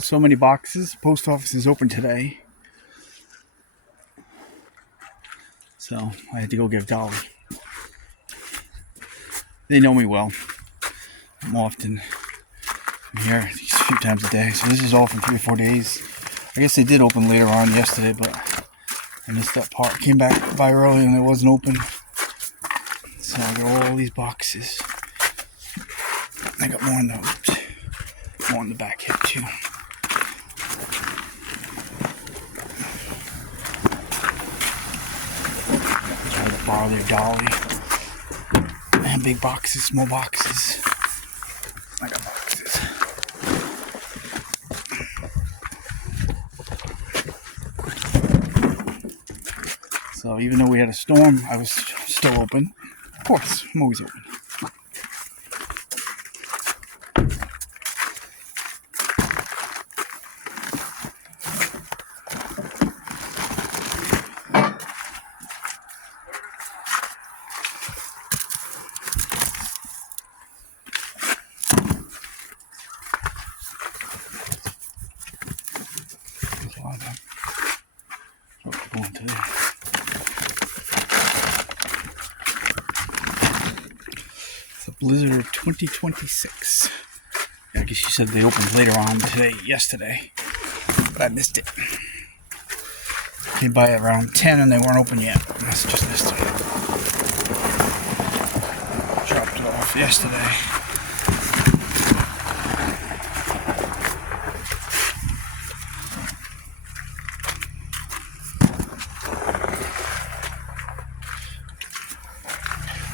So many boxes. Post office is open today, so I had to go get a dollar. They know me well. I'm often here a few times a day, so this is all for 3 or 4 days. I guess they did open later on yesterday, but I missed that part. Came back by early and it wasn't open, so I got all these boxes. I got more in the back here too. Try to borrow their dolly. And big boxes, small boxes. I got boxes. So even though we had a storm, I was still open. Of course, I'm always open. There's a lot of them. What we're going today. It's a blizzard of 2026. I guess you said they opened later on yesterday, but I missed it. Came by around 10 and they weren't open yet. I must have just missed them. Dropped it off yesterday.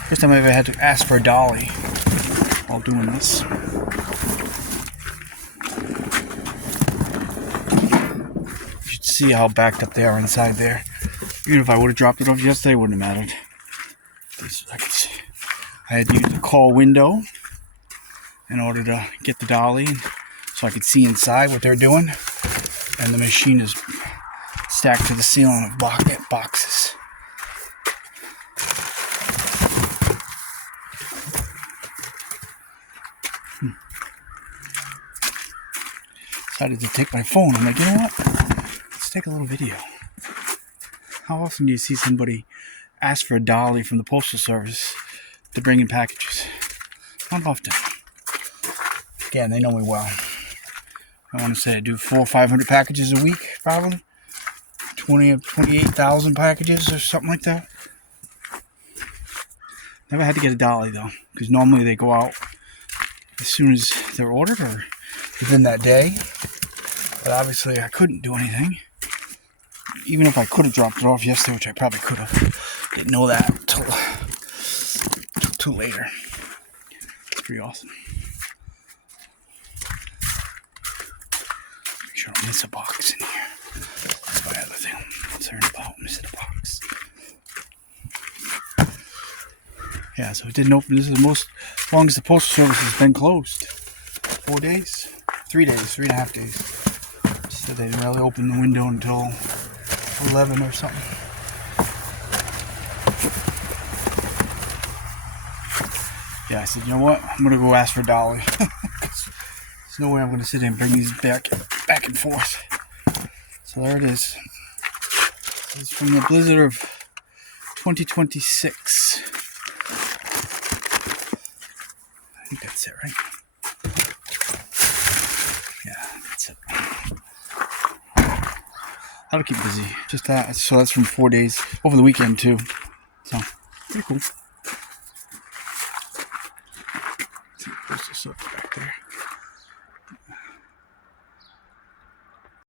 First time I ever had to ask for a dolly while doing this. You should see how backed up they are inside there. Even if I would have dropped it off yesterday, it wouldn't have mattered. I had to use the call window in order to get the dolly so I could see inside what they're doing. And the machine is stacked to the ceiling of boxes. Decided to take my phone. I'm like, you know what? Let's take a little video. How often do you see somebody ask for a dolly from the Postal Service to bring in packages? Not often. Again, they know me well. I want to say I do 400 or 500 packages a week, probably. 28,000 packages or something like that. Never had to get a dolly though, because normally they go out as soon as they're ordered or within that day. But obviously I couldn't do anything. Even if I could have dropped it off yesterday, which I probably could have. Didn't know that till later. It's pretty awesome. Make sure I don't miss a box in here. That's my other thing I'm concerned about, missing a box. Yeah, so it didn't open. This is the most longest the Postal Service has been closed. 4 days? 3 days, 3.5 days. So they didn't really open the window until 11 or something. Yeah, I said, you know what? I'm going to go ask for a dolly. There's no way I'm going to sit there and bring these back and forth. So there it is. It's from the blizzard of 2026. I think that's it, right? Yeah, that's it. That'll keep busy. Just that. So that's from 4 days. Over the weekend, too. So, pretty cool. Postal stuff back there.